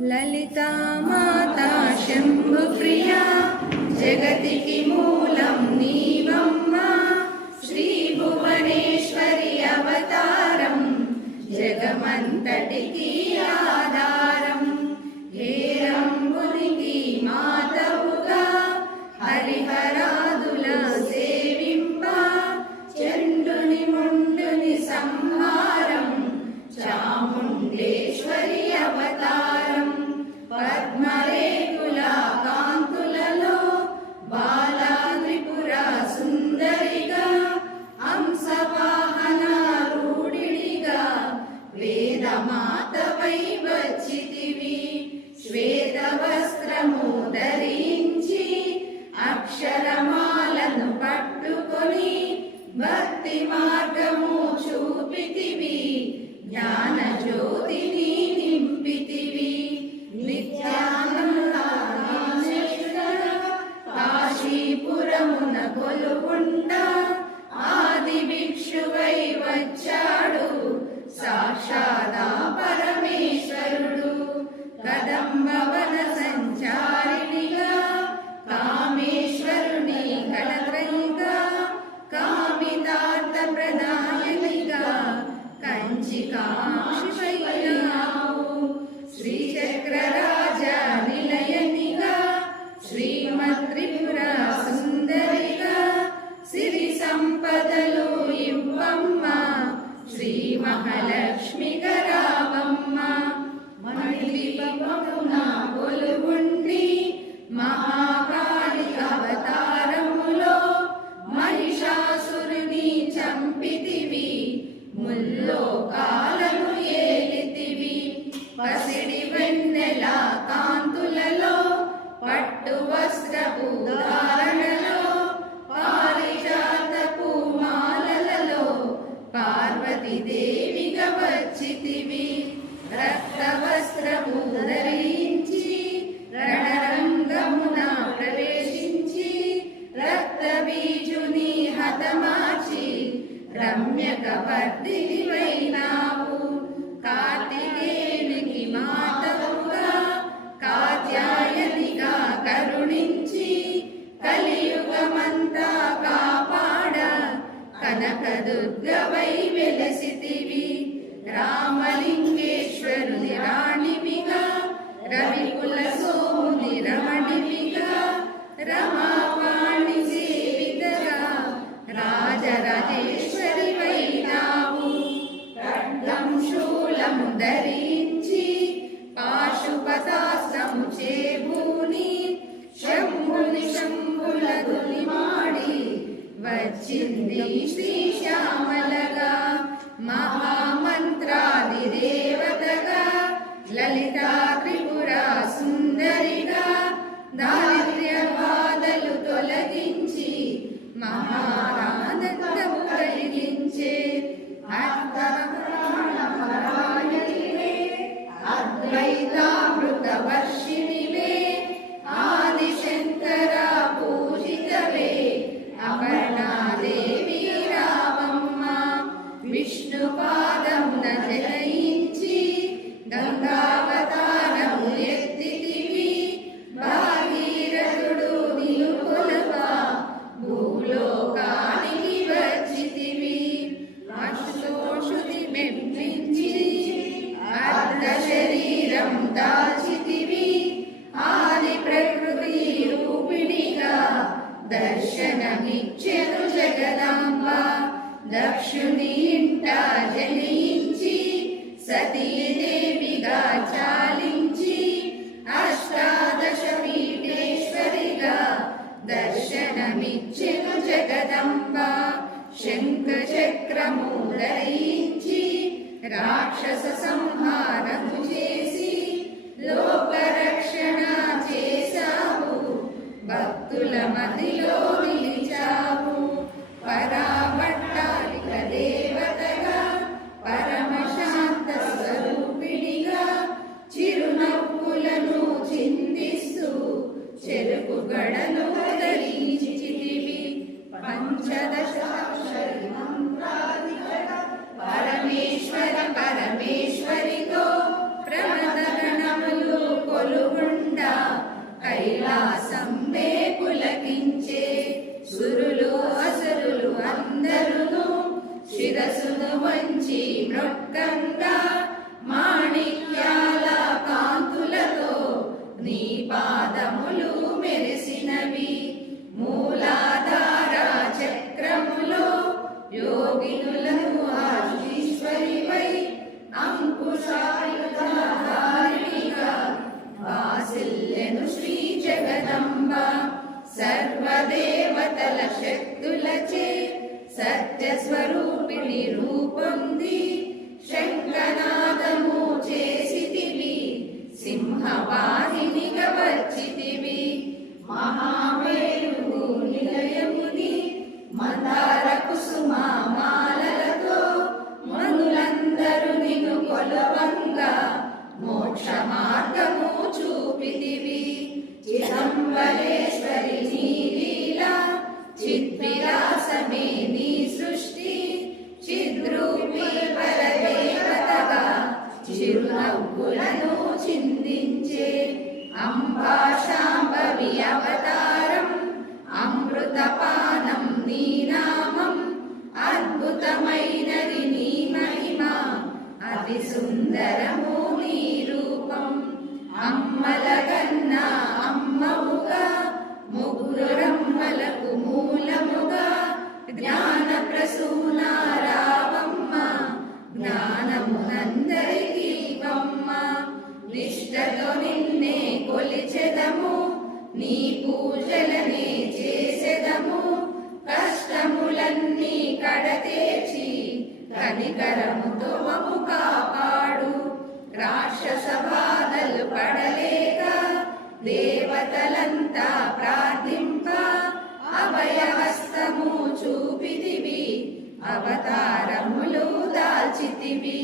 లలితా మాతా శంభుప్రియా జగతికి మూలం నీవమ్మా శ్రీ భువనేశ్వరి అవతారం జగమంతటికి ఆధారం హేరంబునికి మాతవుగా హరిహరాదుల సేవింప చండుని ముండుని సంహారం చాముండేశ్వరి అవతారం పద్మరేకుల కాంతులలో బాలా త్రిపుర సుందరిగా హంసవాహన రూఢిడిగా వేదమాతవై వచ్చితివి శ్వేత వస్త్రము ధరించి అక్షరమాలను పట్టుకొని భక్తి మార్గము చూపితివి జ్ఞాన జ్యోతిని నింపితివి కాశీపురమున కొలువుండా ఆది భిక్షువై వచ్చాడు సాక్షాదా పరమేశ్వరుడు కదంబవన సంచారిణిగా కామేశ్వరుని కళత్రయిగా కామితార్థ ప్రదాయనిగా కంచి కామాక్షివైనావు శ్రీచక్రరాజ నిలయనిగా శ్రీమద్ త్రిపుర సుందరిగా సిరి సంపదలు ఇవ్వమ్మ శ్రీ మహాలక్ష్మి గరావమ్మ మణిలిపమున కొలువుండి మహాకాళి అవతారములో మహిషాసురుని చంపితివి ముల్లోకాలను ఏలితివి పసిడి వెన్నెల కాంతులలో పట్టు వస్త్రపు ధారణలో పారిజాతపు మాలలలో పార్వతీదేవిగా వచ్చితివి రక్త వస్త్రము ధరించి రణరంగమున ప్రవేశించి రక్త బీజుని హతమార్చి రమ్యక వర్ధినివైనావు కార్తికేయునికి మాతవుగా కాత్యాయనిగా కరుణించి కలియుగమంతా కాపాడ కనకదుర్గవై వెలసితివి రామలింగేశ్వరుని రాణివిగా రవికుల సోముని రమణివిగా రమావాణి సేవితగా రాజరాజేశ్వరి వైనావు ఖడ్గం శూలం ధరించి పాశుపతాస్త్రము చేబూని శంభుని శంభుల దులిమాడి వచ్చింది శ్రీశ్యామలగా మహామంత్రాది దేవతగా లలితా త్రిపుర సుందరిగా దారిద్ర్య బాధలు తొలగించి మహారానందము కలిగించే అర్థపరాయణివే అద్వైతామృత వర్షిణివే ఆదిశంకర పూజితవే అపర్ణాదేవి రామమ్మ విష్ణుపాదమున జయించి గంగావతారము ఎత్తితివి భాగీరథుడు నిలుకొలవా భూలోకానికి వచ్చితివి అశుతోషుతి మెప్పించి అర్ధ శరీరం దాచితివి ఆది ప్రకృతి రూపిణిగా దర్శనమిచ్చెను జగదాంబ దక్షుని ఇంట జనించి సతీదేవిగా చాలించి అష్టాదశ పీఠేశ్వరిగా దర్శనమిచ్చెను జగదంబ శంఖ చక్రము ధరించి రాక్షస సంహారము చేసి లోకరక్షణ చేశావు భక్తుల మదిలో నిలిచావు పరాభట్టాలిక దేవతగా పరమశాంత స్వరూపిణిగా చిరునవ్వులను చిందిస్తూ చెరుకు గడను ధరించితివి పంచదశ పరమేశ్వరి పరమేశ్వరితో ప్రమద గణములు సింహవాహినిగా వచ్చితివి. మహామేరువు నిలయముని మందార కుసుమ మాలలతో మనులందరూ నిన్ను కొలవంగా మోక్ష మార్గము చూపితివి. చిదంబరేశ్వరి నీ లీలా చిద్విలాసమే నీ సృష్టి. చిద్రూపి పరదేవతగా చిరునవ్వులను చిందించే అంబా శాంభవి అవతారం. అమృతపానం నీ నామం అద్భుతమైనది నీ మహిమ. అతి సుందరము నీ రూపం. అమ్మలగన్న అమ్మవుగా ముగ్గురమ్మలకు మూలముగా జ్ఞాన ప్రసూనారావమ్మ. జ్ఞానమునందరికి ఇవ్వమ్మ. నిష్టతో నిన్నే కొలిచెదము నీ పూజలనే చేసెదము. కష్టములన్నీ కడతేర్చి కనికరముతో మము కాపాడు. రాక్షస బాధలు పడలేక దేవతలంతా ప్రార్థింప అభయహస్తము చూపితివి. అవతారములు దాల్చితివి.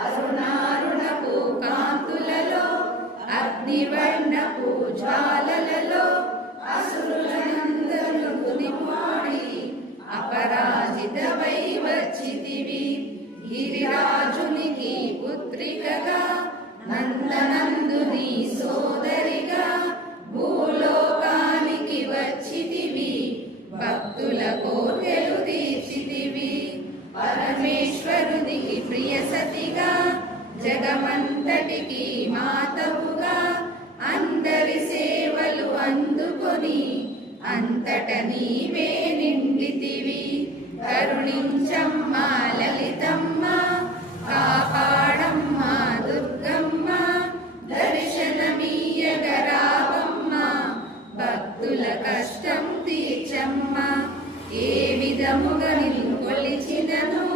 అరుణారుణపు కాంతులలో అగ్నివర్ణపు జ్వాలలలో అసురులందరూ కుదిపాడి అపరాజితవై వచ్చితివి. గిరిరాజునికి పుత్రికగా నందనందుని సోదరిగా భూలోకానికి వచ్చితివి. భక్తుల కోర్కెలు తీర్చితివి. పరమేశ్వరునికి ప్రియ సతిగా జగమంతటికి మాతవుగా అందరి సేవలు అందుకొని అంతట నీవే నిండితివి. కరుణించమ్మ లలితమ్మ కాపాడమ్మ దుర్గమ్మ. దర్శనమీయగరావమ్మ భక్తుల కష్టం తీర్చమ్మ. ఏ విధముగా నిన్ను కొలిచినను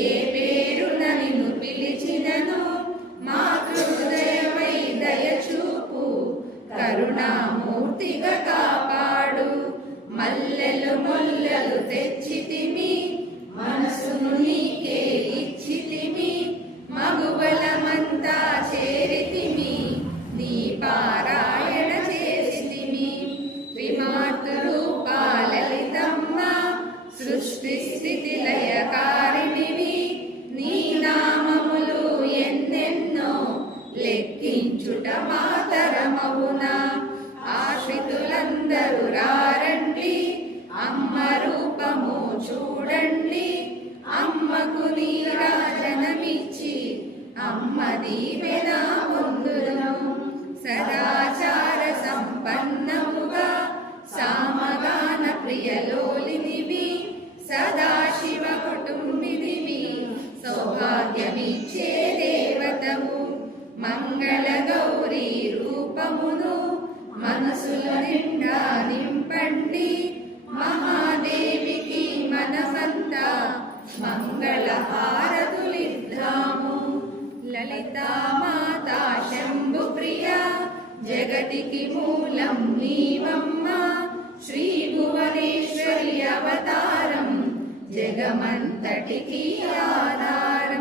ఏ పేరున నిన్ను పిలిచినను మాతృదయమై దయచూపు. కరుణామూర్తిగా కాపాడు. మల్లెలు మొల్లలు తెచ్చితిమి మనసును నీకే ఇచ్చితిమి. మగువలమంతా చేరితిమి నీ పారాయణ చేసితిమి. త్రిమాతృరూపాలలితమ్మ సృష్టి స్థితి లయకారిణివి. నీ నామములు ఎన్నెన్నో లెక్కించుట మాతరమవునా. ఆశ్రితులందరూ రారండి అమ్మ రూపము చూడండి. అమ్మకు నీరాజనమిచ్చి అమ్మ దీవెన పొందును. సదాచార సంపన్నముగా సామగాన ప్రియలోలినివి. సదాశివ కుటుంబినివి. సౌభాగ్యమిచ్చే దేవతవు. మంగళ గౌరీ రూపమును మనసులో నిండా నింపండి. మహాదేవికి మనసంతా మంగళ హారతులిద్దాము. లలితా మాతా శంభు ప్రియ జగతికి మూలం నీవమ్మ. శ్రీ భువనేశ్వరి అవతారం జగమంతటికి ఆధారం.